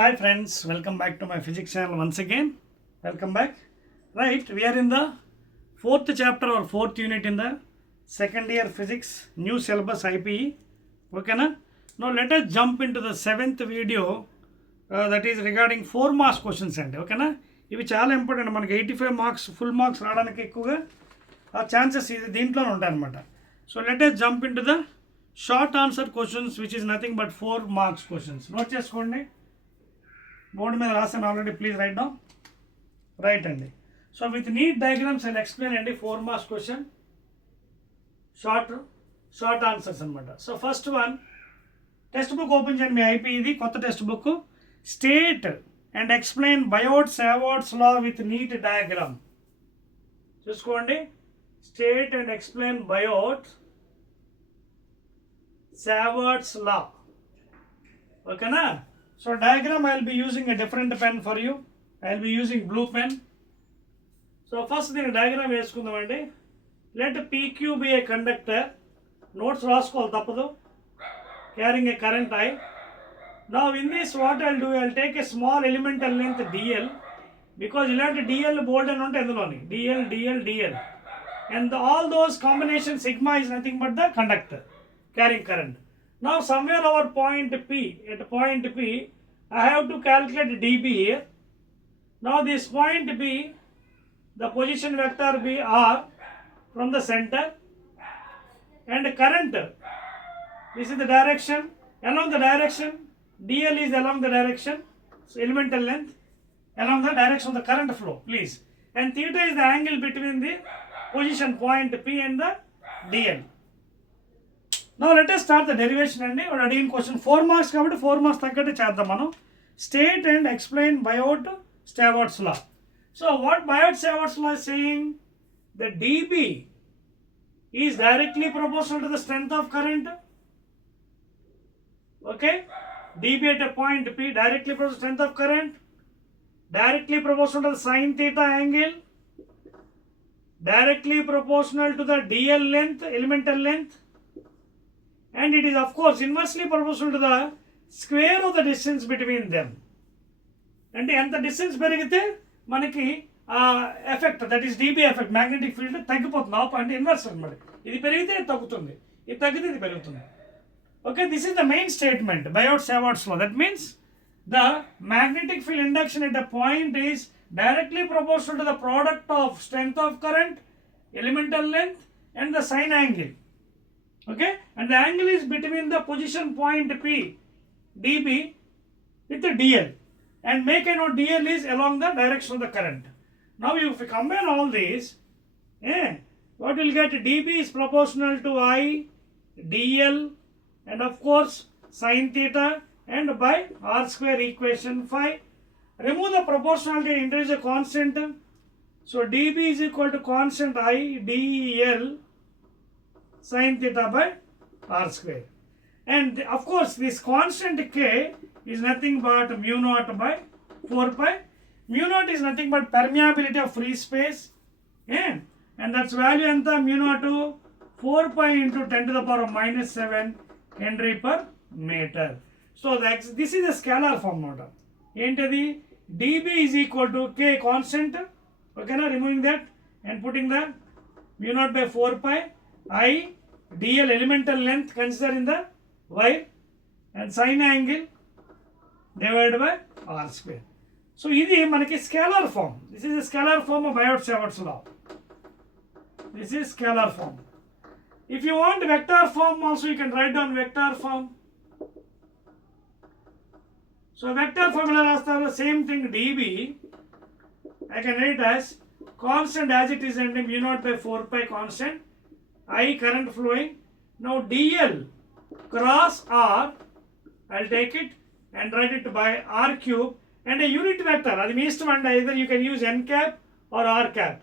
Hi friends, welcome back to my physics channel once again. Welcome back. Right, we are in the fourth chapter or fourth unit in the second year physics, new syllabus IPE. Okay, na? Now let us jump into the seventh video that is regarding 4 marks questions and okay na? ఇవి చాలా ఇంపార్టెంట్ మనకి 85 marks full marks రావడానికి ఎక్కువగా ఆ ఛాన్సెస్ ఇది దీంట్లోనే ఉంటాయన్నమాట. So let us jump into the short answer questions which is nothing but 4 marks questions. Note చేసుకోండి, బోర్డు మీద రాసాను already, please write down. Right అండి. So with neat diagrams and explain అండి 4 మార్క్స్ క్వశ్చన్, షార్ట్ ఆన్సర్స్ అనమాట. So first one, textbook open చేయండి, మీ IP ఇది కొత్త textbook. State and explain Biot Savart's law with neat diagram. చూసుకోండి, state and explain Biot Savart's లా. ఓకేనా? So diagram I will be using a different pen for you. I will be using blue pen. So first thing diagram వేసుకుందామండి. Let PQ be a conductor. Notes రాసుకోవాలి తప్పదు. Carrying a current I. Now in this what I will do, I will take a small elemental length DL, because ఇలాంటి DL bold అని ఉంటే ఎందులోని DL and all those combinations sigma is nothing but the conductor carrying current. Now somewhere over point P, at point P, I have to calculate dB here. Now this point P, the position vector be R from the center, and current, this is the direction, along the direction, DL is along the direction, so elemental length, along the direction of the current flow, please. And theta is the angle between the position point P and the DL. Now let us start the derivation and again question 4 marks కాబట్టి 4 marks తగ్గట్టు చేద్దాం మనం. State and explain Biot-Savart's law. So what Biot-Savart's law is saying, the dB is directly proportional to the strength of current. Okay, dB at a point P directly proportional to the strength of current, directly proportional to the sin theta angle, directly proportional to the DL length, elemental length, and it is of course inversely proportional to the square of the distance between them. అంటే ఎంత డిస్టెన్స్ పెరిగితే మనకి ఆ effect, that is DB effect, magnetic field తగ్గిపోతుంది. ఆప్ అంటే ఇన్వర్స్ అనమాట. ఇది పెరిగితే తగ్గుతుంది, ఇది తగ్గితే ఇది పెరుగుతుంది. Okay, this is the main statement Biot Savart's law. That means the magnetic field induction at the point is directly proportional to the product of strength of current, elemental length and the sine angle. Okay, and the angle is between the position point P dB with the DL, and make a note DL is along the direction of the current. Now if we combine all these, what we'll get, dB is proportional to I DL and of course sin theta and by R square equation 5. Remove the proportionality and introduce a constant. So dB is equal to constant I DL sin theta by R square, and of course this constant K is nothing but mu naught by 4 pi. Mu naught is nothing but permeability of free space, and that's value anta mu naught 4 pi into 10 to the power of minus 7 Henry per meter. So this is a scalar form note. Entadi dB is equal to K constant, okay na, removing that and putting the mu naught by 4 pi I DL elemental length consider in the Y, and sin angle divided by R square. So ఇది మనకి scalar form. This is a scalar form of Biot-Savart's law. This is scalar form. If you want vector form also, you can write down vector form. So vector formula రాస్తారు, same thing, dB I can write as constant as it is, and mu naught by 4 pi constant, I current flowing. Now DL cross R, I'll take it and write it by R cube, and a unit vector, అది మీ ఇష్టం అండి, either you can use n cap or r cap,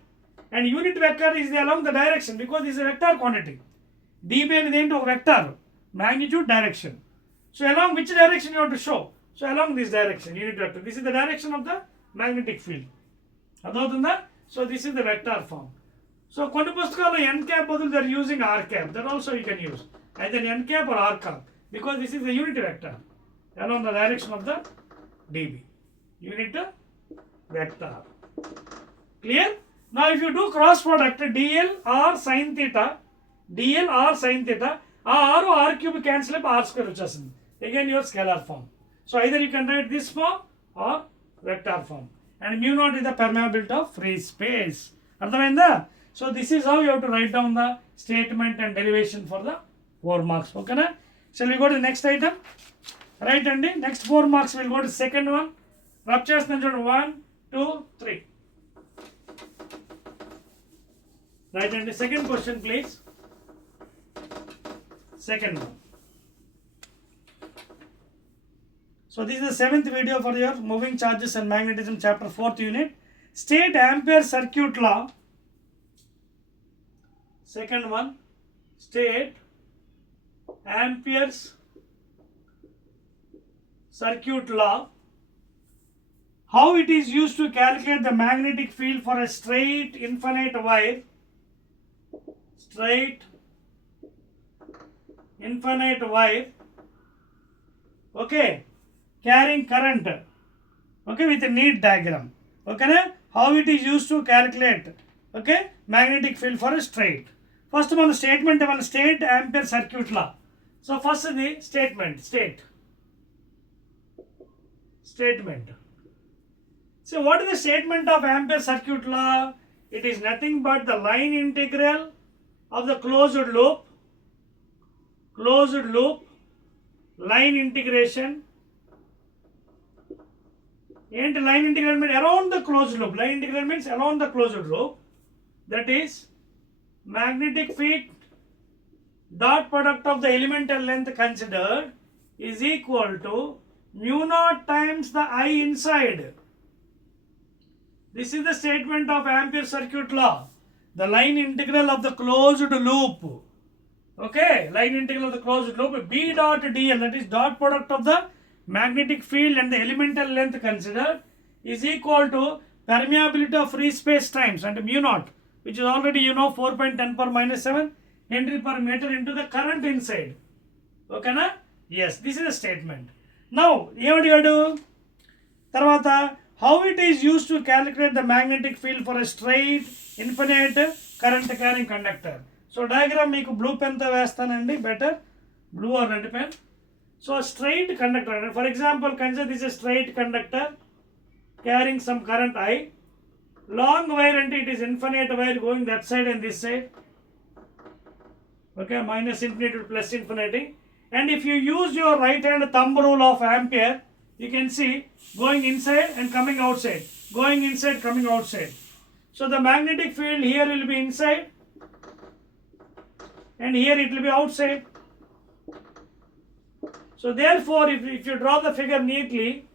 and unit vector is along the direction because this is a vector quantity. dB అనేది ఏంటి, ఒక vector, magnitude, direction. So along which direction you have to show? So along this direction, unit vector, this is the direction of the magnetic field. అర్థమవుతుందా? So this is the vector form. So కొన్ని పుస్తకాల్లో n cap బదులు they are using r cap. That also you can use either n cap or r cap, because this is the unit vector along the direction of the dB. Unit vector. Clear? Now if you do cross product dl r sin theta, dl r sin theta, r r cube cancel up, r square vachesindi. Again your scalar form. So either you can write this form or vector form. And mu naught is the permeability of free space. Ardhamainda? So this is how you have to write down the statement and derivation for the 4 marks. Okay na? Shall we go to the next item? Right, and next 4 marks we'll go to second one. Rub chestnut 1, 2, 3. Right, and the second question, please. Second one. So this is the 7th video for your moving charges and magnetism chapter 4th unit. State Ampere circuit law. Second one. State Ampere's circuit law. How it is used to calculate the magnetic field for a straight infinite wire. Straight infinite wire. Okay. Carrying current. Okay, with a neat diagram. Okay, na? How it is used to calculate. Okay, magnetic field for a straight. First one statement one state Ampere circuit law. So first the statement. Statement. So what is the statement of Ampere circuit law? It is nothing but the line integral of the closed loop, line integration, and line integral means around the closed loop. Line integral means around the closed loop. That is magnetic field dot product of the elemental length considered is equal to mu naught times the I inside. This is the statement of Ampere circuit law. The line integral of the closed loop. Okay, line integral of the closed loop B dot dl, that is dot product of the magnetic field and the elemental length considered, is equal to permeability of free space times and mu naught, which is already 4.10 power minus 7 Henry per meter into the current inside. Okay na? Yes, this is a statement. Now, Tarvata, how it is used to calculate the magnetic field for a straight infinite current carrying conductor. So diagram meeku blue pen tho vestanandi, better blue or red pen. So a straight conductor, for example, consider this is a straight conductor carrying some current I. Long wire and it is infinite wire going that side and this side. Okay, minus infinity to plus infinity. And if you use your right hand thumb rule of Ampere, you can see going inside and coming outside. Going inside, coming outside. So the magnetic field here will be inside and here it will be outside. So therefore, if you draw the figure neatly,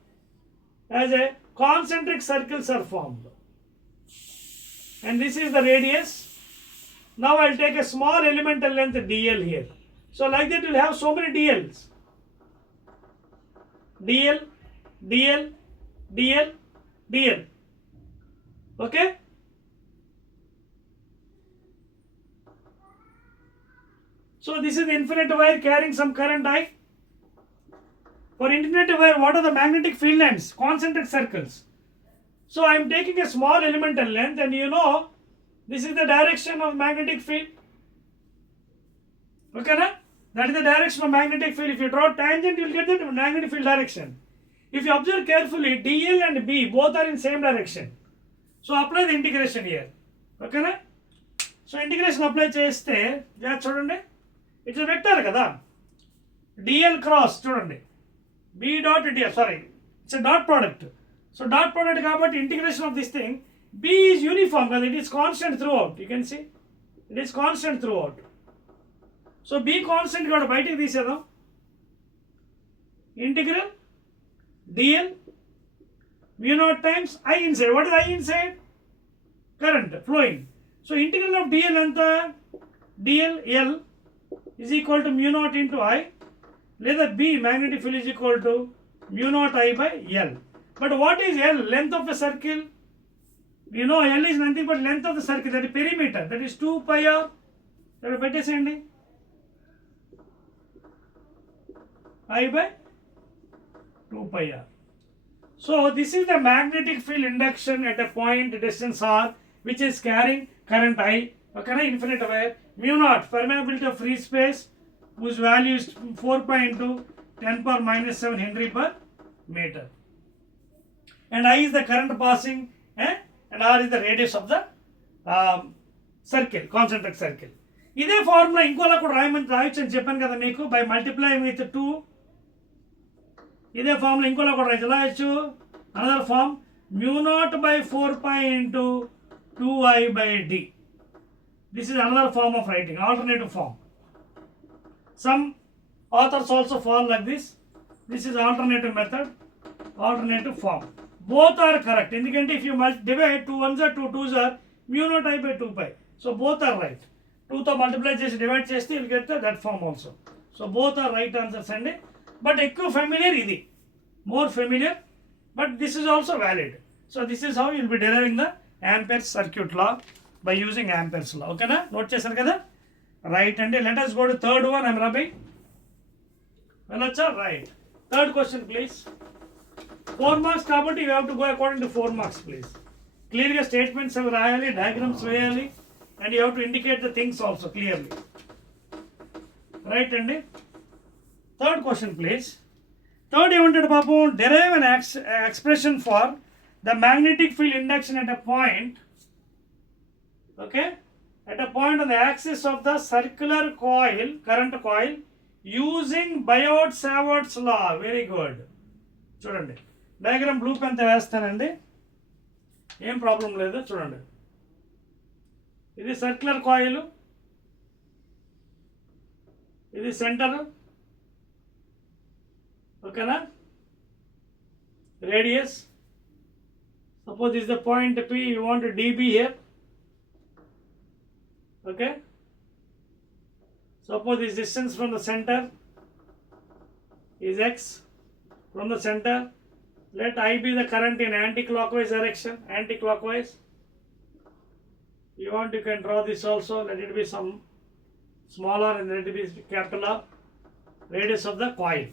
as a concentric circles are formed. And this is the radius. Now I will take a small elemental length dl here. So like that you will have so many dl's. dl, dl, dl, dl. Okay? So this is the infinite wire carrying some current I. For infinite wire, what are the magnetic field lengths? Concentric circles. So I am taking a small elemental length and this is the direction of magnetic field. Okay na? That is the direction of magnetic field. If you draw tangent, you will get the magnetic field direction. If you observe carefully, dl and b both are in same direction. So apply the integration here. Okay na? So integration apply cheste, chudandi. It's a vector kada. dl cross chudandi. B dot dl, sorry, it's a dot product. So dot product kabatti integration of this thing, B is uniform, it is constant throughout. You can see, it is constant throughout. So B constant got bite this integral dl mu naught times I inside. What is I inside? Current flowing. So integral of dl anta dl L is equal to mu naught into I. Let B magnetic field is equal to mu naught I by L. But what is L? Length of a circle. L is nothing but length of the circle, that is perimeter. That is 2 pi r. That is better sending. I by 2 pi r. So this is the magnetic field induction at a point distance r which is carrying current I. Okay, infinite wire. Mu naught permeability of free space whose value is 4 pi into 10 power minus 7 Henry per meter. And I is the current passing and R is the radius of the circle, concentric circle. ఇదే ఫార్ములా ఇంకోలా కూడా రాయొచ్చు అని చెప్పాను కదా మీకు, by multiplying with 2. ఇదే ఫార్ములా ఇంకోలా కూడా రాయొచ్చు. ఎలా రాయొచ్చు? Another form mu naught by 4 pi into 2I by d. This is another form of writing, alternative form. Some authors also fall like this. This is alternative method, alternative form. Both are correct. ఎందుకంటే if you divide 2 ones are 2 2s are mu naught I by 2 pi. So both are right. 2 తో మల్టిప్లై చేసి డివైడ్ చేస్తే you will get that form also. So both are right answers అండి. But ఎక్కువ familiar ఇది, more familiar, but this is also valid. So this is how you will be deriving the Ampere's circuit law by using Ampere's law. Okay na? Note చేశారు కదా? Right అండి. Let us go to third one. I'm rubbing. వెళ్ళొచ్చా? Right. Third question please. 4 marks కాబట్టి you have to go according to 4 marks please. క్లియర్గా స్టేట్మెంట్స్ అవి రాయాలి, డయాగ్రామ్స్ వేయాలి, and you have to indicate the things also clearly. Right అండి. Third question please. Third ఏమంటాడు పాపం? Derive an expression for the magnetic field induction at a point, okay, at a point on the axis of the circular coil, current coil, using Biot-Savart's law. Very good. చూడండి, diagram blue పెన్తో వేస్తానండి, ఏం ప్రాబ్లం లేదు. చూడండి, ఇది circular coil, ఇది సెంటర్, ఓకేనా, radius. Suppose this is the point P, you want a dB here, okay. Suppose this distance from the center is x from the center. Let I be the current in anti-clockwise direction, anti-clockwise. You want, you can draw this also, let it be some smaller and let it be capital R, radius of the coil.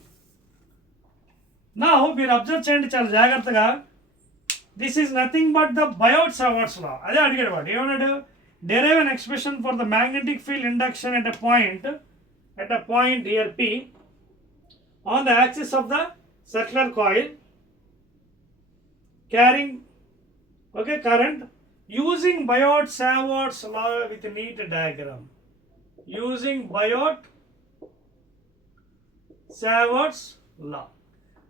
Now మీరు అబ్జర్వ్ చేయండి చాలా జాగ్రత్తగా. This is nothing but the Biot-Savart's law. అదే అడిగాడు వాడు, ఏమన్నాడు? Derive an expression for the magnetic field induction at a point here P on the axis of the circular coil carrying, okay, current, using Biot-Savart's law with a neat diagram. Using Biot-Savart's law.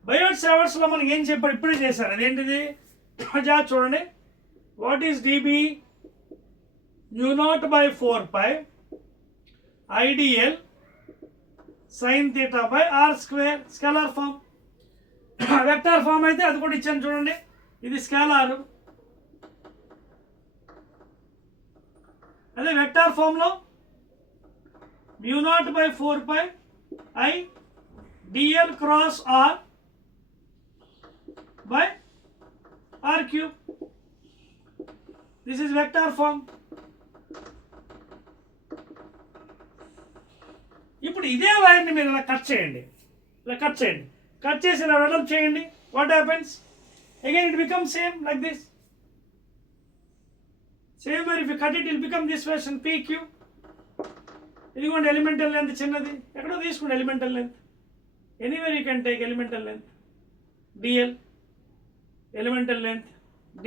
Biot-Savart's law మనకి ఏం చెప్పాడు? ఇప్పుడే చేశారు. అదేంటిది? చూడండి, what is dB? mu naught by 4 pi IDL sin theta by r square. Scalar form. Vector form అయితే అది కూడా ఇచ్చాను చూడండి, ఇది స్కేలార్. అదే వెక్టార్ ఫామ్లో mu naught by 4 pi I dl cross r by r cube. This is vector form. ఇప్పుడు ఇదే వైర్ని మీరు ఇలా కట్ చేయండి, కట్ చేసి ఇలా వెడల్పు చేయండి. What happens? Again it become same like this. Same wire if you cut it will become this version PQ. ఇదిగోండి ఎలిమెంటల్ లెంత్ చిన్నది, ఎక్కడో తీసుకోండి elemental length, anywhere you can take elemental length DL, elemental length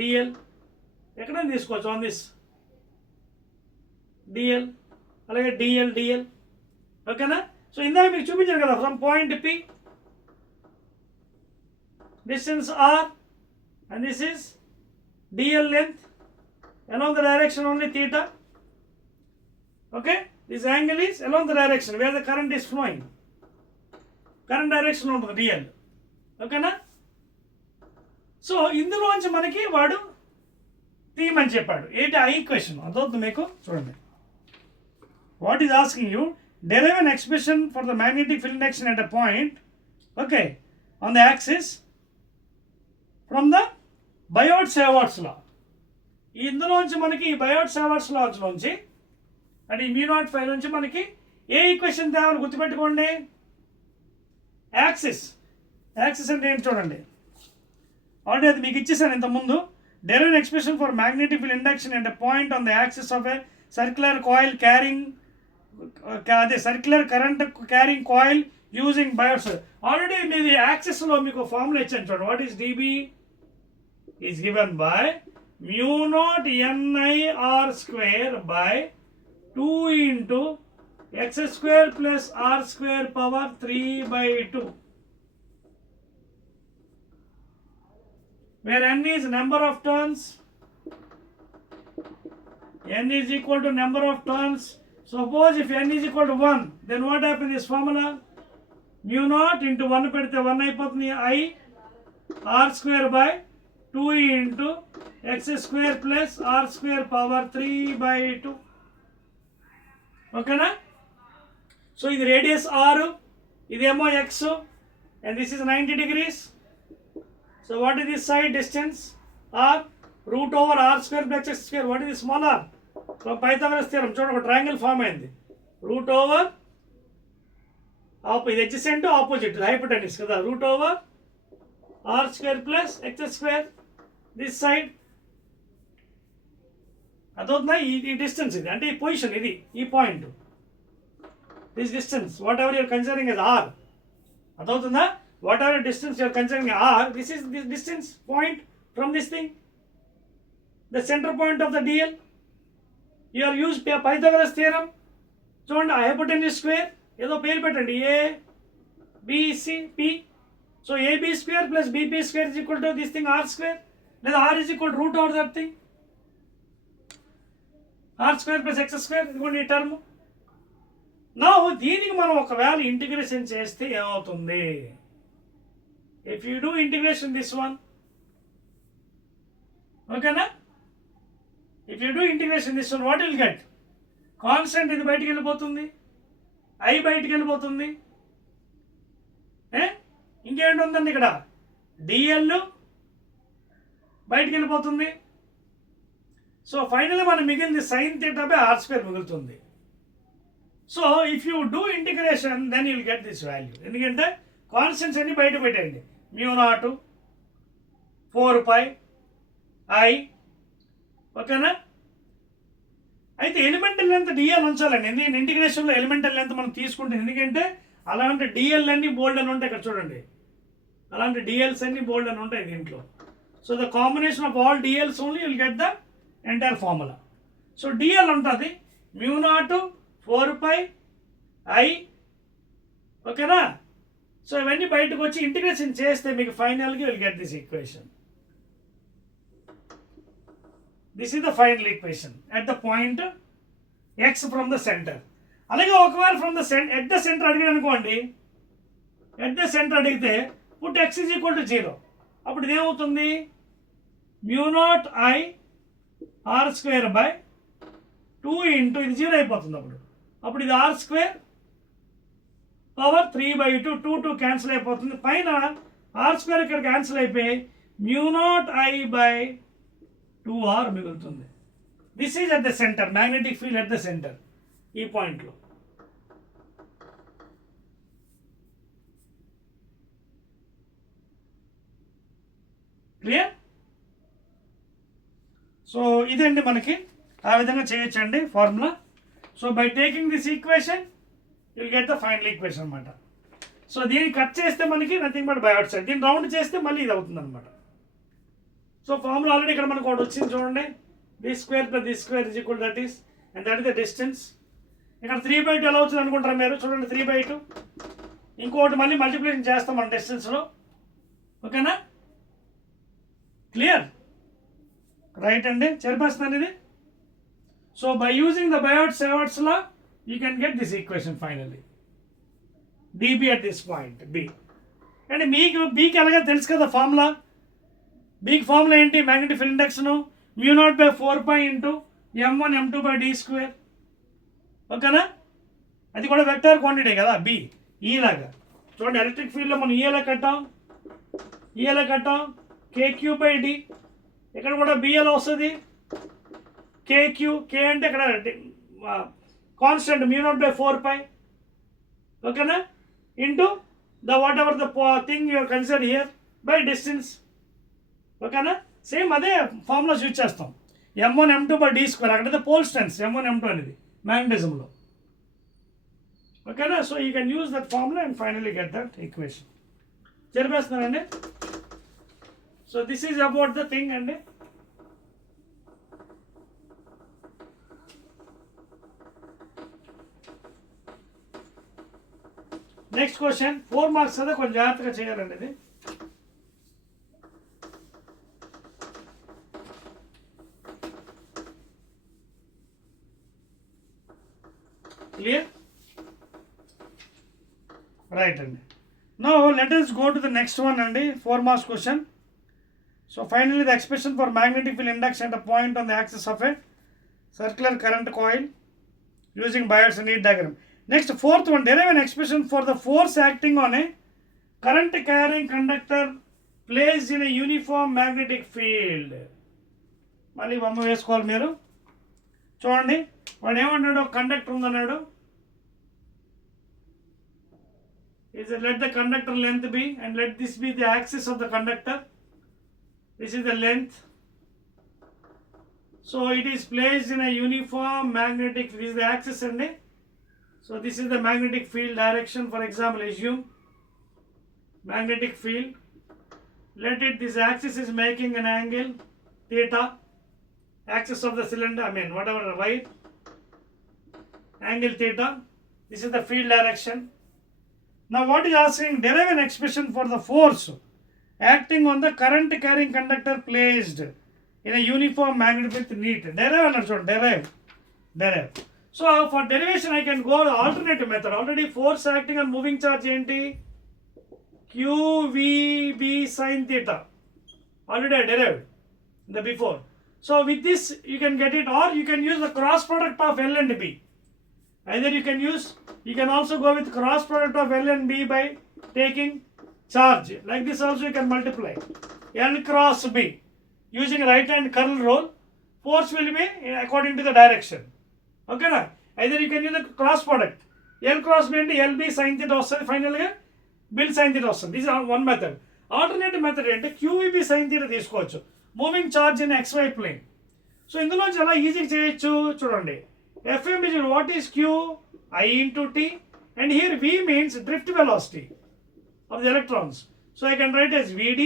DL, ఎక్కడైనా తీసుకోవచ్చు on this DL, అలాగే DL, ఓకేనా. సో ఇందాక మీకు చూపించాను కదా, from point P distance R and this is DL length along the direction only theta, okay. This angle is along the direction where the current is flowing, current direction ఉంటుంది DL, ఓకేనా. సో ఇందులోంచి మనకి వాడు తీయమని చెప్పాడు. ఏంటి ఆ ఈక్వేషన్? అదొద్దు మీకు, చూడండి. What is asking you? Derive an expression for the magnetic field induction at a point, okay, on the axis from the Biot-Savart's law. ఇందులోంచి మనకి Biot-Savart's laws నుంచి అంటే mu naught phi నుంచి మనకి ఏ ఈక్వేషన్ తేవాలి గుర్తుపెట్టుకోండి. యాక్సిస్ అంటే ఏంటి చూడండి, ఆల్రెడీ అది మీకు ఇచ్చేసాను ఇంతకుముందు. derive an expression for magnetic field induction at a point on the axis of a circular coil carrying the circular current carrying coil using biots. Already మీది యాక్సిస్లో మీకు ఫార్ములా ఇచ్చాను చూడండి. What is dB is given by mu naught NIR square by 2 into x square plus r square power 3/2, where n is number of turns, n is equal to number of turns. Suppose if n is equal to 1, then what happens this formula? Mu naught into 1 pedithe 1 అయిపోతుంది, I r square by 2 into x square plus r square power 3/2. ఓకేనా? సో ఇది radius r, ఇదేమో x, and this is 90 degrees. So what is this side distance? R root over r square plus x square. What is the small r? From Pythagoras theorem చూడండి, ఒక triangle form అయింది. Root over ఇది adjacent opposite hypotenuse కదా, root over r square plus x square this side. అదవుతుందా? ఈ distance ఇది, అంటే ఈ పొజిషన్ ఇది, ఈ point, this distance whatever you're considering as r. అదవుతుందా? Whatever distance you are considering r, this is this distance point from this thing, the center point of the DL. You are used Pythagoras theorem. చూడండి, hypotenuse square ఏదో పేరు పెట్టండి, a b c p. So ab square plus bp square is equal to this thing r square, లేదా r is equal to root over that thing, r square plus x square. ఇదిగోండి ఈ టర్మ్. నా దీనికి మనం ఒకవేళ ఇంటిగ్రేషన్ చేస్తే ఏమవుతుంది? If you do integration this one, okay na? If you do integration this one, what will get? Constant ఇది బయటికి వెళ్ళిపోతుంది, I బయటికి వెళ్ళిపోతుంది. ఇంకేంటి ఉందండి ఇక్కడ? DL బయటికి వెళ్ళిపోతుంది. సో ఫైనల్లీ మనం మిగిలింది sin theta by r square మిగులుతుంది. So if you do integration then you will get this value. ఎందుకంటే కాన్స్టెంట్స్ అన్ని బయట పెట్టండి. mu naught 4 I, ఓకేనా? అయితే ఎలిమెంటల్ లెంత్ డిఎల్ ఉంచాలండి. ఎందుకంటే ఇంటిగ్రేషన్లో ఎలిమెంటల్ లెంత్ మనం తీసుకుంటాం, ఎందుకంటే అలాంటి డిఎల్ అన్ని బోల్డ్ అని ఉంటాయి. ఇక్కడ చూడండి, అలాంటి డిఎల్స్ అన్ని బోల్డ్ అని ఉంటాయి దీంట్లో. So the combination of all DLs only will get the entire formula. So DL ఉంటుంది mu naught 4 I, ఓకేనా? సో ఇవన్నీ బయటకు వచ్చి ఇంటిగ్రేషన్ చేస్తే మీకు ఫైనల్గా will get this equation. This is the final equation at the point X from the centre. అలాగే ఒకవేళ from the at the centre అడిగాను అనుకోండి, ఎట్ ద సెంటర్ అడిగితే put X is equal to 0. అప్పుడు ఇదేమవుతుంది? mu naught I r square by 2 into ఇది 0 అయిపోతుంది. అప్పుడు ఇది r square పవర్ 3/2, 2 క్యాన్సిల్ అయిపోతుంది. పైన r స్క్వేర్ ఇక్కడ క్యాన్సిల్ అయిపోయి mu naught I by 2r మిగులుతుంది. This is at the centre, magnetic field at the centre, ఈ పాయింట్లో. క్లియర్? సో ఇదండి మనకి ఆ విధంగా చేయొచ్చండి formula. So by taking this equation you will get the final equation అనమాట. సో దీన్ని కట్ చేస్తే మనకి nothing but by out side, దీన్ని రౌండ్ చేస్తే మళ్ళీ ఇది అవుతుంది అనమాట. సో ఫార్ములా ఆల్రెడీ ఇక్కడ మనకు ఒకటి వచ్చింది చూడండి, this square plus this square is equal that is, and that is the distance. ఇక్కడ 3/2 ఎలా వచ్చింది అనుకుంటారా మీరు? చూడండి 3/2. ఇంకోటి మళ్ళీ మల్టిప్లికేషన్ చేస్తాం మన డిస్టెన్స్లో, ఓకేనా? క్లియర్? రైట్ అండి, చేరిపేస్తున్నాను ఇది. So by using the Biot Savart's law you can get this equation finally, dB at this point B. And మీకు బీకి ఎలాగో తెలుసు కదా ఫార్ములా. బీకి ఫార్ములా ఏంటి? Magnetic field index mu naught by 4 into m1 m2 by d square, ఓకేనా? అది కూడా వెక్టర్ క్వాంటిటీ కదా బి. ఈలాగా చూడండి, ఎలక్ట్రిక్ ఫీల్డ్లో మనం ఈఏలా కట్టాం KQ by D. ఇక్కడ కూడా బిఏలో వస్తుంది KQ. K అంటే ఇక్కడ కాన్స్టెంట్ mu naught by 4 ఓకేనా, into the whatever the thing you are considered here by distance. ఓకేనా, సేమ్ అదే ఫార్ములాస్ యూజ్ చేస్తాం. M1 M2 by D square, అక్కడైతే పోల్ స్ట్రెంగ్త్ M1 M2 అనేది మ్యాగ్నటిజంలో. ఓకేనా, so you can use that formula and finally get that equation. జరిపేస్తున్నానండి. So this is about the thing అండి. Next question 4 marks కదా, కొంచెం జాగ్రత్తగా చేయాలండి ఇది. క్లియర్? రైట్ అండి. Now let us go to the next one అండి, 4 marks question. So finally the expression for magnetic field induction at a point on the axis of a circular current coil using Bayer's neat diagram. Next, fourth one, derive an expression for the force acting on a current carrying conductor placed in a uniform magnetic field. మళ్ళీ బొమ్మ వేసుకోవాలి మీరు. చూడండి, వాడు ఏమన్నాడు, కండక్టర్ ఉందన్నాడు. Let the conductor length be, and let this be the axis of the conductor. This is the length. So it is placed in a uniform magnetic, this is the axis and so this is the magnetic field direction. For example, assume magnetic field. Let it, this axis is making an angle theta, axis of the cylinder, I mean whatever, right, angle theta. This is the field direction. Now what is asking, derive an expression for the force acting on the current carrying conductor placed in a uniform magnetic with neat. Derive and so derive. So for derivation I can go the alternative method. Already force acting on moving charge enti QVB sin theta. Already I derived the before. So with this you can get it, or you can use the cross product of L and B. Either you can also go with cross product of L and B by taking charge. Like this also you can multiply L cross B. Using right hand curl rule, force will be according to the direction. Okay na? Either you can use the cross product. L cross B into LB sin theta వస్తుంది, ఫైనల్గా bill sin theta వస్తుంది. This is one method. Alternative method అంటే QVB sin theta తీసుకోవచ్చు, moving charge in XY plane. సో ఇందులో చాలా ఈజీగా చేయొచ్చు. చూడండి, FM is what is Q? I into T, and here V means drift velocity of the electrons. So I can write as VD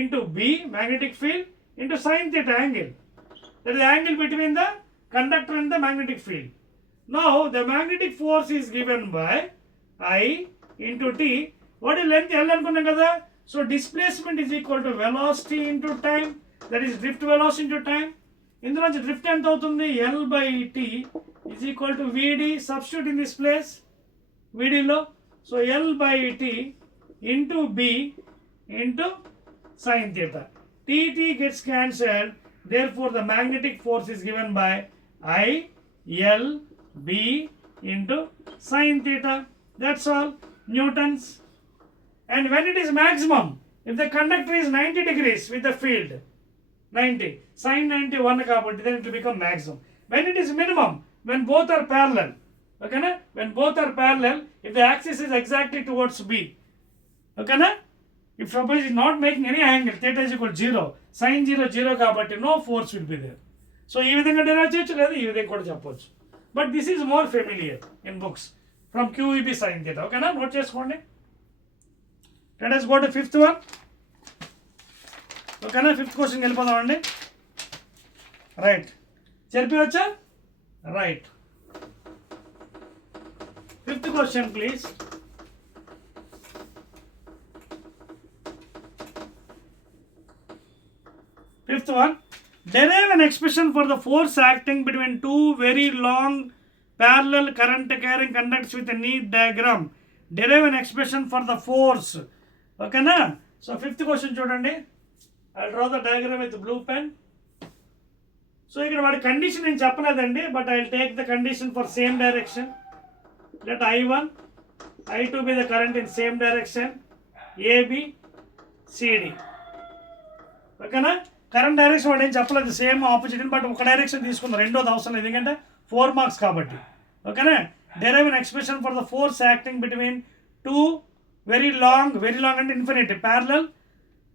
into B, magnetic field, into sin theta angle. That is the angle between the conductor and the magnetic field. Now the magnetic force is given by I into T. What is length? L అనుకున్నాం కదా. So displacement is equal to velocity into time, that is drift velocity into time. ఇందులో నుంచి డ్రిఫ్ట్ ఎంత అవుతుంది, L by T is equal to VD. Substitute in this place VD లో. So L by T into B into sin theta. T gets cancelled. Therefore the magnetic force is given by I L B into sin theta. That's all. Newtons. And when it is maximum, if the conductor is 90 degrees with the field 90 sin 91 కాబట్టి then it will become maximum. When it is minimum, when both are parallel, okay na, when both are parallel, if the axis is exactly towards B, okay na, if suppose is not making any angle, theta is equal to 0, sin 0 కాబట్టి no force will be there. So ఈ విధంగా డెరైవ్ చేయొచ్చు, లేదా ఈ విధంగా కూడా చెప్పొచ్చు. But this is more familiar in books from QEB sin theta. Okay na, note చేసుకోండి. Let us go to fifth one. ఓకేనా, ఫిఫ్త్ క్వశ్చన్కి వెళ్ళిపోదామండి. రైట్, చెప్పవచ్చా? Right, fifth question please. Fifth one, derive an expression for the force acting between two very long parallel current carrying conductors with a neat diagram. Derive an expression for the force. Okay na? So fifth question చూడండి. I'll draw the diagram with blue pen. So ఇక్కడ వాడి కండిషన్ నేను చెప్పలేదండి, but I'll take the condition for same direction. Let I1, I2 be the current in same direction, AB, CD. ఓకేనా, current direction వాడు ఏం చెప్పలేదు, same opposite, but ఒక డైరెక్షన్ తీసుకుందాం, రెండోది అవసరం లేదు ఎందుకంటే 4 మార్క్స్ కాబట్టి. ఓకేనా, derive an expression for the force acting between two very long అంటే infinity parallel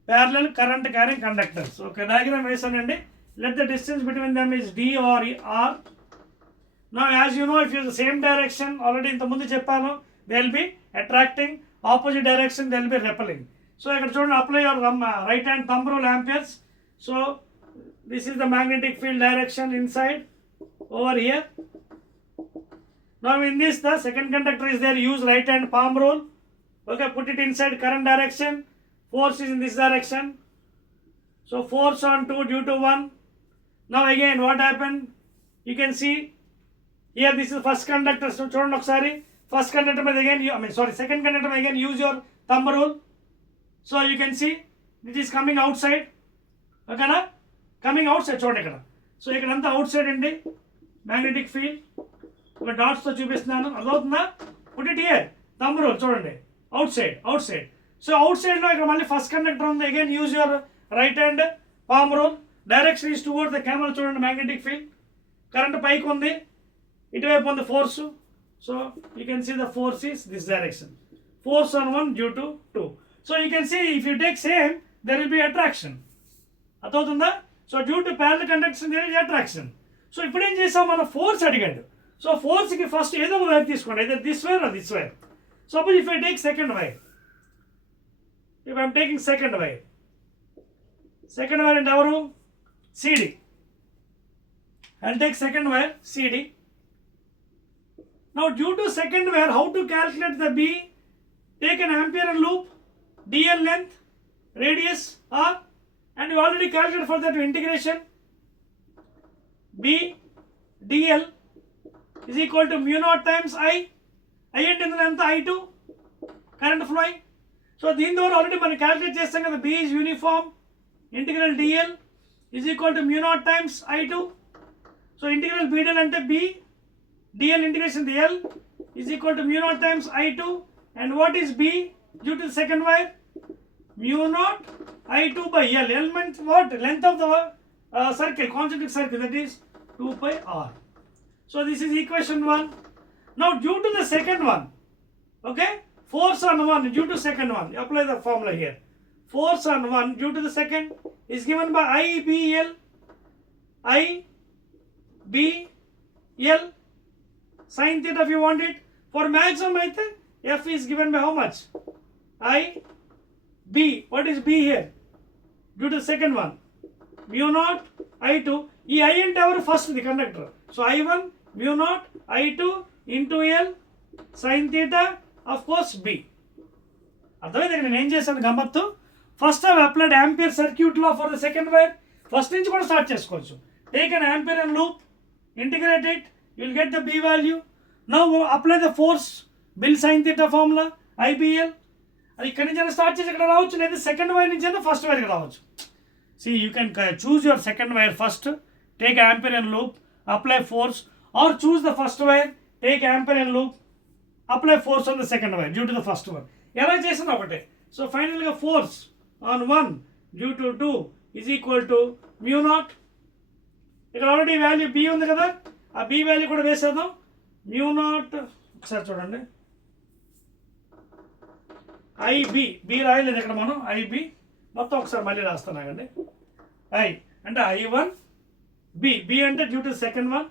parallel current carrying conductors. Okay, diagram వేసానండి. Let the distance between them is d or r. Now as you know, if you use the same direction, already ఇంత ముందు చెప్పాను, they will be attracting, opposite direction they will be repelling. So ఇక్కడ చూడండి, apply your right hand thumb rule amperes. So this is the magnetic field direction inside over here. Now in this, the second conductor is there, use right hand palm rule. Okay, put it inside current direction, force is in this direction. So force on 2 due to 1. Now again what happened, you can see here, this is first conductor. So చూడండి ఒకసారి, first conductor మీద again, second conductor మీద again use your thumb rule. So you can see it is coming outside. Okay na, coming outside చూడండి ఇక్కడ. సో ఇక్కడ అంతా outside అండి magnetic field. ఒక డాట్స్తో చూపిస్తున్నాను, అర్థమవుతుందా? Put it here, thumb rule చూడండి, అవుట్ సైడ్. సో అవుట్ సైడ్లో ఇక్కడ మళ్ళీ ఫస్ట్ కండక్టర్ ఉంది, again use your right hand palm rule. Direction is toward the camera, చూడండి మ్యాగ్నెటిక్ ఫీల్డ్, కరెంట్ పైకి ఉంది, ఇటువైపు ఉంది force. So you can see the force is this direction, force on 1 due to 2. So you can see if you take same there will be attraction. అర్థమవుతుందా? So due to parallel conduction there is attraction. So ఇప్పుడు ఏం చేసాం, మనం ఫోర్స్ అడిగాడు. సో ఫోర్స్కి ఫస్ట్ ఏదో ఒక wire తీసుకోండి, అయితే this wire or this wire. Suppose if I take second wire, if I'm taking second wire అంటే ఎవరు? CD. I'll take second wire CD. Now due to second wire, how to calculate the B? Take an ampere and loop, DL length, radius R, and you already calculated for that integration. B DL is equal to mu naught times I. I అంటే ఎంత? I2 current flowing. So దీని ద్వారా ఆల్రెడీ మనం క్యాలిక్యులేట్ చేస్తాం కదా, B is uniform, integral DL is equal to mu naught times I2. So integral BDL అంటే B, DL integration DL is equal to mu naught times I2. And what is B due to the second wire? Mu naught I2 by L. L means what? Length of the circle, concentric circle, that is 2 pi R. So this is equation 1. Now due to the second one, okay, force on 1 due to second one, apply the formula here. Force on 1 due to the second is given by IBL. IBL sin theta if you want it. For maximum I think F is given by how much? IB. What is B here? Due to the second one, mu naught I2. ఈ I అంటే ఎవరు? First the conductor. So I1 mu naught I2 into L sin theta, of course B. అర్థమైంది? నేను ఏం చేశాను గమ్మత్తు, first I applied ampere circuit law for the second wire. First నుంచి కూడా స్టార్ట్ చేసుకోవచ్చు. Take an ampere and loop, integrate it, you will get the B value. Now apply the force, bill sine theta formula IPL. అది ఇక్కడి నుంచి స్టార్ట్ చేసి ఇక్కడ రావచ్చు, లేదా సెకండ్ వైర్ నుంచి అయినా ఫస్ట్ వైర్కి రావచ్చు. See you can choose your second wire first, take ampere and loop, apply force, or choose the first wire, take ampere and loop, apply force on the second wire due to the first one. ఎలా చేసినా ఒకటే. So ఫైనల్గా force on 1 due to 2 is equal to mu naught. ఇక్కడ already value B ఉంది కదా, ఆ B value కూడా వేసేద్దాం. mu naught ఒకసారి చూడండి, IB, B రాయలేదు ఇక్కడ మనం, IB మొత్తం ఒకసారి మళ్ళీ రాస్తున్నానండి. I అంటే I1 B, B అంటే due to second one,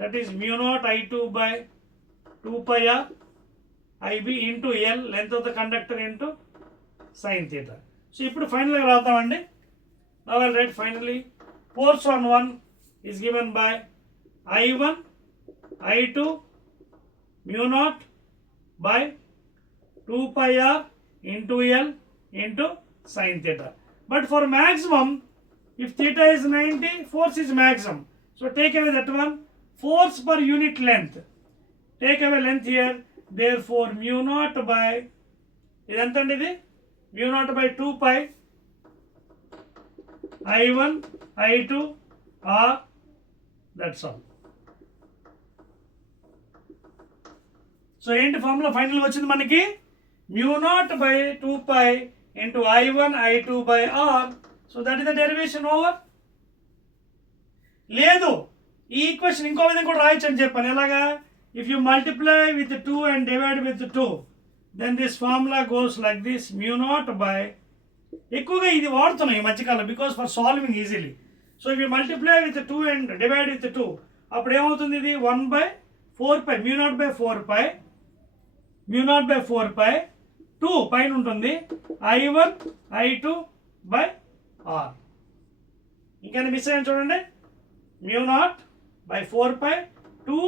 that is mu naught I2 by 2 pi R IB into L, length of the conductor into sine theta. So ఇప్పుడు ఫైనల్గా రాద్దామండి. Now I'll write finally, force on 1 is given by I1 I2 mu naught by 2 pi R into L into sin theta. But for maximum, if theta is 90, force is maximum. So take away that one, force per unit length. Take away length here, therefore mu naught by, idantandi idi, mu naught by 2 pi I1 I2 R, that's all. So ఏంటి ఫార్ములా ఫైనల్గా వచ్చింది మనకి? mu naught by 2 pi into I1 I2 by R. So that is the derivation over. లేదు, ఈ ఈక్వేషన్ ఇంకో విధంగా కూడా రాయొచ్చు అని చెప్పాను. ఎలాగా? If you multiply with 2 and divide with 2, then this formula goes like this, mu naught by ఎక్కువగా ఇది వాడుతున్నాం ఈ మధ్యకాలం because for solving easily. So if you multiply with 2 and divide with 2, అప్పుడు ఏమవుతుంది? ఇది 1/4π μ0/4π 2 పైన ఉంటుంది I1 I2/R. ఇంకేనా మిస్ అయ్యాను చూడండి, μ0/4π 2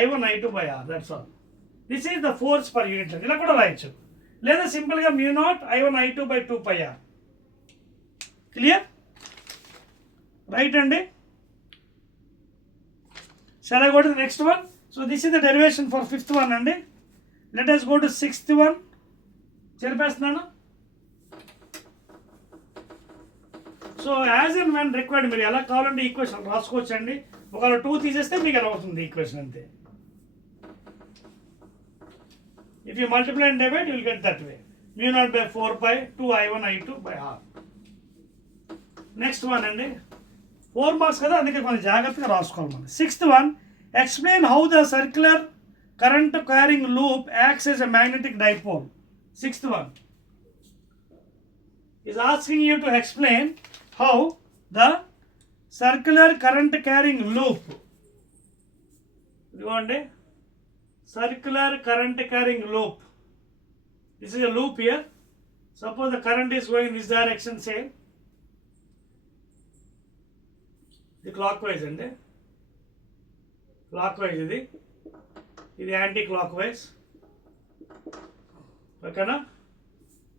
I1 I2/R. That's all. This is the force per unit length. ఇలా కూడా రాయొచ్చు, లేదా సింపుల్గా μ0 I1 I2/2πR. క్లియర్? రైట్ అండి. Shall I go to the next one? So this is the derivation for 5th one అండి. Let us go to 6th one. చెప్పేస్తున్నాను. So as and when required మీరు ఎలా కావాలంటే ఈక్వేషన్ రాసుకోవచ్చు అండి. ఒకవేళ 2 తీసేస్తే మీకు ఎలా అవుతుంది ఈక్వేషన్ అంతే. If you multiply and divide, you will get that way. μ0/4π 2 I1 I2/R. Next one అండి, 4 మార్క్స్ కదా, అందుకే కొంచెం జాగ్రత్తగా రాసుకోవాలి మనం. 6th one, explain how the circular current carrying loop acts as a magnetic dipole. 6th one is asking you to explain how the circular current carrying loop, idigonde circular current carrying loop, this is a loop here. Suppose the current is going in this direction, say the clockwise ante, clockwise ఇది anti clockwise, ఓకేనా?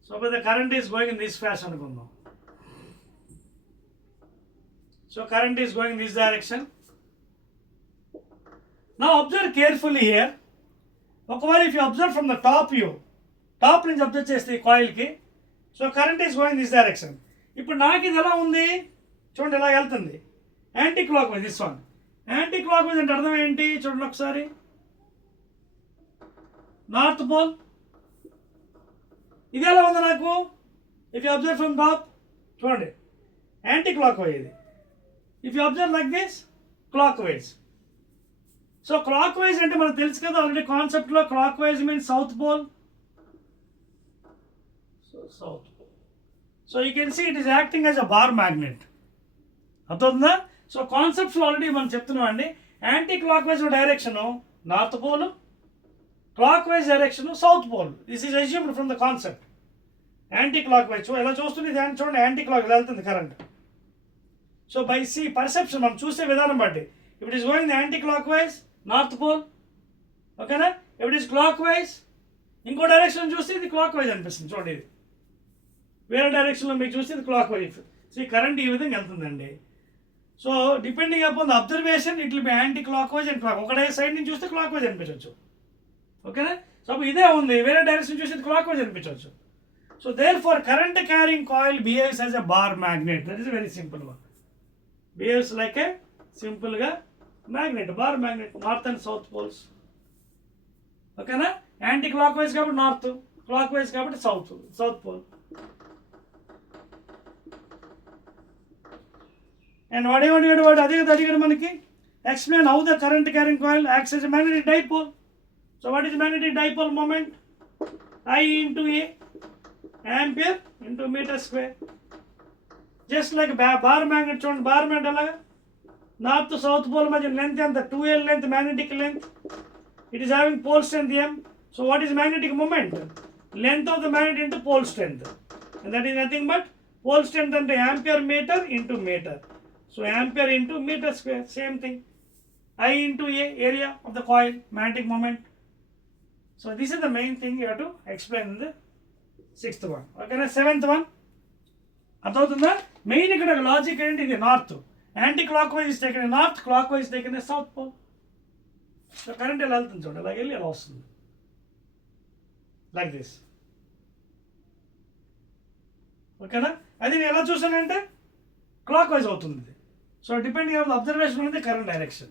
Suppose the current is going in this fashion అనుకుందాం. So current is going in this direction. Now observe carefully here. ఒకవేళ if you observe from the top view, top నుంచి observe చేస్తే ఈ కాయిల్కి, so current is going this direction. ఇప్పుడు నాకు ఇది ఎలా ఉంది చూడండి, ఎలా వెళ్తుంది anticlockwise. This one anti clock wise అంటే అర్థం ఏంటి చూడండి ఒకసారి, నార్త్ పోల్. ఇది ఎలా ఉంది నాకు, if you observe from top చూడండి యాంటీ క్లాక్ వైజ్ ఇది. If you observe like this clockwise. So clock wise అంటే మనకు తెలుసు కదా ఆల్రెడీ కాన్సెప్ట్లో, clockwise means south pole. South pole. So you can see it is acting as a bar magnet. అర్థమవుతుందా? So concepts already మనం చెప్తున్నాం అండి. Anti clock wise direction north pole, clock wise direction south pole. This is assumed from the concept. Anticlockwise ఎలా చూస్తుంది దాన్ని చూడండి, anti clock వెళ్తుంది current. So by see perception మనం చూసే విధానం బట్టి, if it is going the anticlockwise north pole, ఓకేనా? If it is clockwise ఇంకో డైరెక్షన్ చూస్తే ఇది క్లాక్ వైజ్ అనిపిస్తుంది చూడండి, ఇది వేరే డైరెక్షన్లో మీకు చూస్తే ఇది క్లాక్ వైజ్. సో ఈ కరెంట్ ఈ విధంగా వెళ్తుందండి. So depending upon the observation it will be anticlockwise and clock. ఒకటే సైడ్ నుంచి చూస్తే క్లాక్ వైజ్ అనిపించవచ్చు, ఓకేనా? సో ఇదే ఉంది, వేరే డైరెక్షన్ చూస్తే ఇది క్లాక్ వైజ్ అనిపించవచ్చు. So therefore current carrying coil behaves as a bar magnet. That is very simple one. Behaves like a సింపుల్గా magnet, bar magnet, north and south poles, ఓకేనా? యాంటీ క్లాక్ వైజ్ కాబట్టి north, clock wise కాబట్టి south pole. And వాడు అదే అడిగాడు మనకి, explain how the current carrying coil acts as a magnetic dipole. So what is magnetic dipole moment? I into A, ampere into metre square. Just like bar magnet చూడండి, bar magnet అలాగా north south pole మధ్య length ఎంత? 2L length, magnetic length. It is having pole strength M. So what is magnetic moment? Length of the magnet into pole strength. And that is nothing but pole strength అంటే ampere metre into metre. So ampere into meter square, same thing. I into A, area of the coil, magnetic moment. So this is the main thing you have to explain in the 6th one. Okay, 7th one. అర్థమవుతుందా? Main ఇక్కడ logic ఏంటి, ఇది north, anti clock wise taken north, clock wise taken south pole. So current ఎలా వెళ్తుంది చూడండి, అలాగే వెళ్ళి ఎలా వస్తుంది లైక్ దిస్, ఓకేనా? అది నేను ఎలా చూసానంటే క్లాక్ వైజ్ అవుతుంది. So depending on the observation ఉంది కరెంట్ డైరెక్షన్,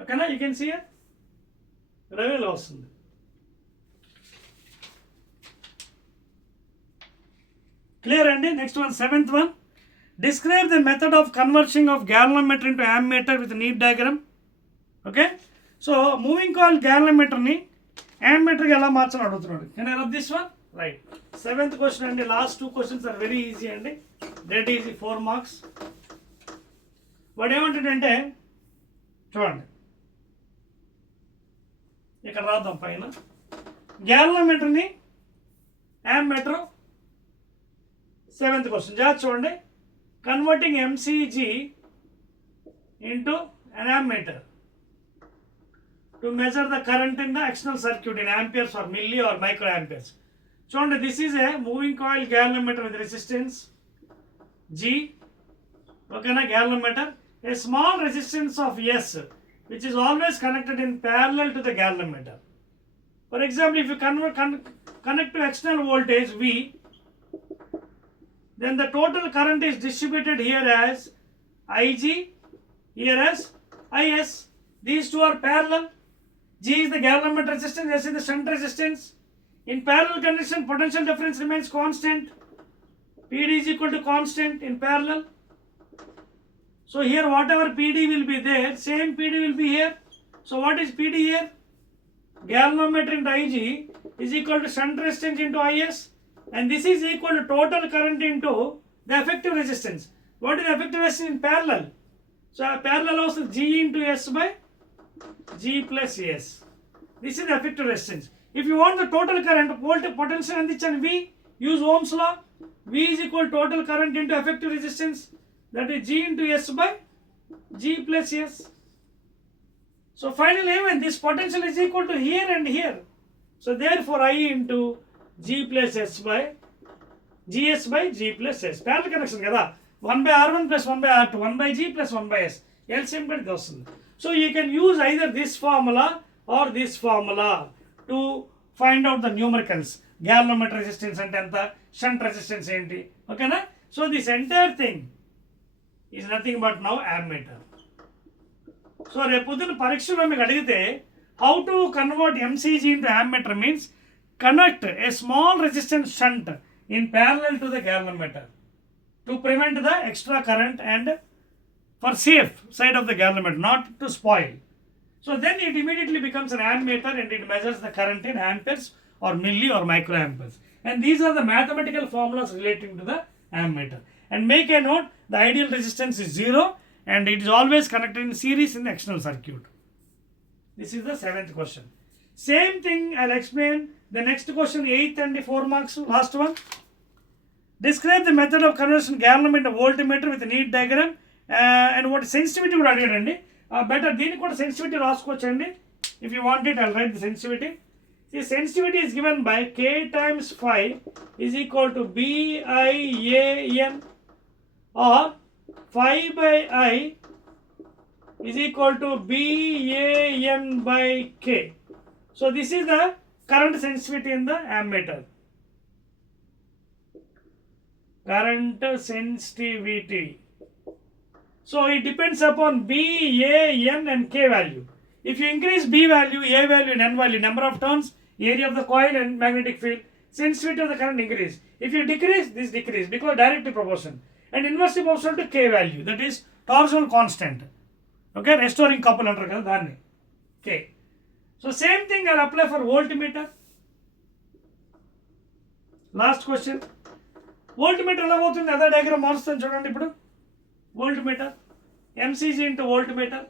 ఓకేనా? యూ కెన్ సీ రెవెన్యూ వస్తుంది. క్లియర్ అండి. Next one 7th one, describe the method of conversion of galvanometer into ammeter with neat diagram. Okay, so moving coil గ్యాలనోమీటర్ని యామ్మీటర్కి ఎలా మార్చాలని అడుగుతున్నాడు. Can I rub this one? Right. 7th question అండి. Last 2 questions are very easy అండి, dead easy, 4 marks. వాడు ఏమంటాడంటే చూడండి, ఇక్కడ రాద్దాం పైన, గ్యాలనోమీటర్ని యామ్మీటర్. 7th క్వశ్చన్ జాగ్రత్త చూడండి, converting MCG into an ammeter to measure the current in the external circuit in amperes or milli or microamperes. చూడండి, this is a moving coil galvanometer with resistance G, ఓకేనా, galvanometer, a small resistance of S which is always connected in parallel to the galvanometer. For example, if you connect to external voltage V, then the total current is distributed here as IG, here as IS. These two are parallel. G is the galvanometer resistance, S is the shunt resistance. In parallel condition, potential difference remains constant. PD is equal to constant in parallel. So here whatever PD will be there, same PD will be here. So what is PD here? Galvanometer into IG is equal to shunt resistance into IS, and this is equal to total current into the effective resistance. What is effective resistance in parallel? So parallel also G into S by G plus S. This is the effective resistance. If you want the total current, voltage, potential and V, use Ohm's law. V is equal to total current into effective resistance, that is G into S by G plus S. So finally, even this potential is equal to here and here. So therefore I into G plus S by GS by G plus S. Parallel connection kada. 1 by R1 plus 1 by R2, 1 by G plus 1 by S. LCM got వస్తుంది. So you can use either this formula or this formula to find out the numericals. Galvanometer resistance అంటే ఎంత, shunt resistance ఏంటి, ఓకేనా. So this entire thing is nothing but now ammeter. So రేపు పొద్దున పరీక్షలో మీకు అడిగితే how to convert MCG into ammeter means connect a small resistance shunt in parallel to the galvanometer to prevent the extra current and for safe side of the galvanometer, not to spoil. So then it immediately becomes an ammeter and it measures the current in amperes or milli or microamperes. And these are the mathematical formulas relating to the ammeter. And make a note, the ideal resistance is 0 and it is always connected in series in the external circuit. This is the 7th question. Same thing I'll explain the next question, 8th and 4 marks, last one. Describe the method of conversion galvanometer voltmeter with a neat diagram and what sensitivity would అడిగాడండి. Better దీనికి కూడా sensitivity రాసుకోవచ్చండి. If you want it, I'll write the sensitivity. The sensitivity is given by K times phi is equal to BIAN, or phi by I is equal to BAN by K. So this is the current sensitivity in the ammeter. Current sensitivity. So it depends upon B, A, N and K value. If you increase B value, A value and N value, number of turns, area of the coil and magnetic field, sensitivity of the current increase. If you decrease, this decrease because directly proportional. And inversely proportional to K value, that is torsional constant. Okay, restoring couple antaru kada danni. K. So same thing I'll apply for voltmeter. Last question. Voltmeter ఎలా అవుతుంది, అదే డయాగ్రామ్ మారుస్తాను చూడండి. ఇప్పుడు voltmeter, MCG into voltmeter.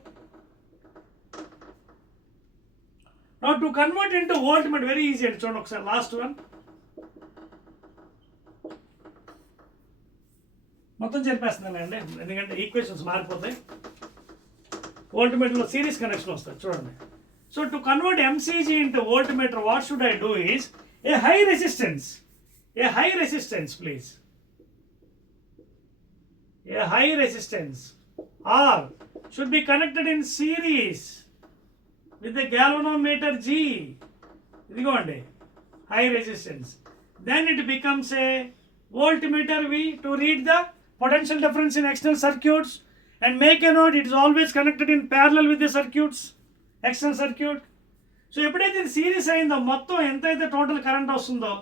Now to convert into voltmeter, very easy అండి, చూడండి ఒకసారి last one. మొత్తం చెప్పేస్తున్నాను అండి, ఎందుకంటే ఈక్వేషన్స్ మారిపోతాయి. voltmeter లో సిరీస్ కనెక్షన్ వస్తుంది చూడండి. So to convert MCG into voltmeter, what should I do is a high resistance please, a high resistance R should be connected in series with the galvanometer G. ఇదిగోండి high resistance. Then it becomes a voltmeter V to read the potential difference in external circuits. And make a note, it is always connected in parallel with the circuits, external circuit. So ఎప్పుడైతే ఇది సిరీస్ అయిందో, మొత్తం ఎంతైతే total current వస్తుందో,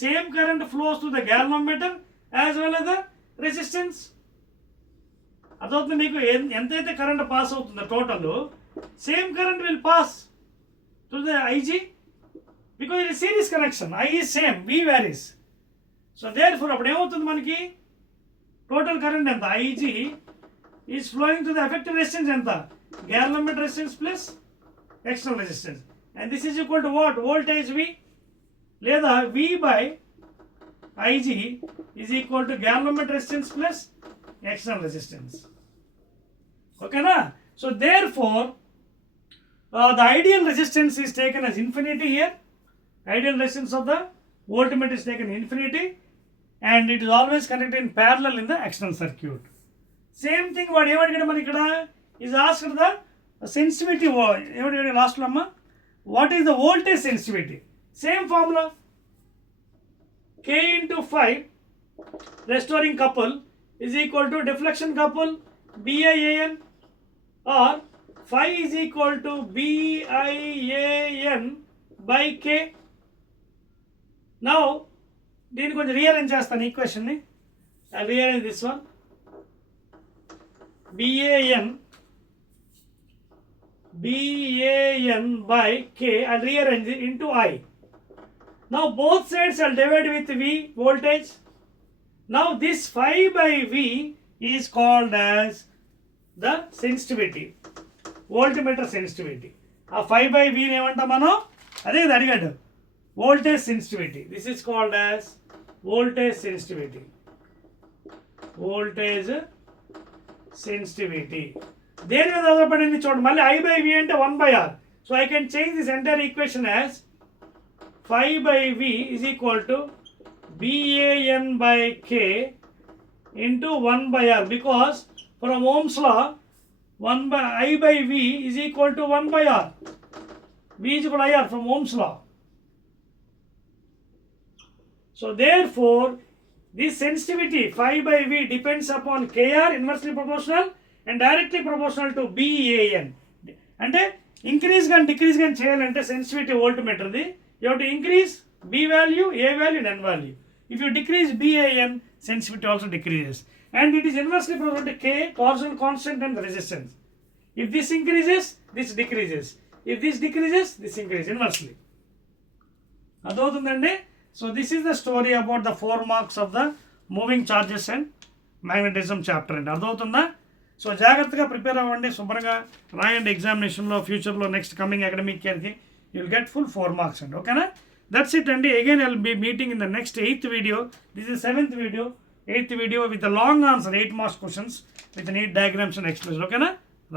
same current flows to the galvanometer as well as the resistance. అదవుతుంది మీకు, ఎంతైతే current pass అవుతుందో total, same current will pass to the IG because it is series connection. I is same, V varies. So therefore అప్పుడు ఏమవుతుంది మనకి total current ఎంత IG is flowing to the effective resistance ఎంత galvanometer resistance plus external resistance, and this is equal to what? Voltage V లేదా V by IG is equal to galvanometer resistance plus external resistance. Okay na? So therefore the ideal resistance is taken as infinity here. Ideal resistance of the voltmeter is taken infinity, and it is always connected in parallel in the external circuit. Same thing what ఏమడిగాడు మన ఇక్కడ is asked the sensitivity. ఏమడిగాడు last లో అమ్మ, what is the voltage sensitivity? Same formula, K into 5 restoring couple is equal to deflection couple BIAN, or phi is equal to BIAN by K. Now దీన్ని కొంచెం రీఅరేంజ్ చేస్తాను ఈక్వేషన్ని. I rearrange this one, BAN by K, I'll rearrange it into I. Now both sides I'll divide with V, voltage. Now this phi by V is called as the sensitivity, voltmeter sensitivity. ఆ phi by V ఏమంటాం మనం, అదే ఇది అడిగాడు, voltage sensitivity. This is called as voltage sensitivity. Voltage sensitivity. దేని మీద ఆధారపడింది చూడండి, మళ్ళీ I by V అంటే 1 by R. So I can change this entire equation as phi by V is equal to BAN by K into 1 by R, because from Ohm's law I by V is equal to 1 by R. V is equal to IR from Ohm's law. So therefore this sensitivity phi by V depends upon KR, inversely proportional and directly proportional to BAN. అంటే increase కానీ decrease కానీ చేయాలంటే sensitivity వోల్ట్మీటర్ది, you have to increase B value, A value and N value. If you decrease BAN, sensitivity also decreases, and it is inversely proportional to K, torsional constant and the resistance. If this increases, this decreases. If this decreases, this increases inversely. అదవుతుందండి. So this is the story about the 4 marks of the moving charges and magnetism chapter అండి. అర్థమవుతుందా? సో జాగ్రత్తగా ప్రిపేర్ అవ్వండి, శుభ్రంగా రాయండి ఎగ్జామినేషన్లో, ఫ్యూచర్లో next coming academic ఇయర్కి you will get full 4 marks అండి. ఓకేనా? దట్స్ ఇట్ అండి. Again I will be meeting in the next 8th video. This is 7th video, 8th video with the long answer 8 marks questions with neat diagrams and expression. ఓకేనా?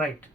రైట్.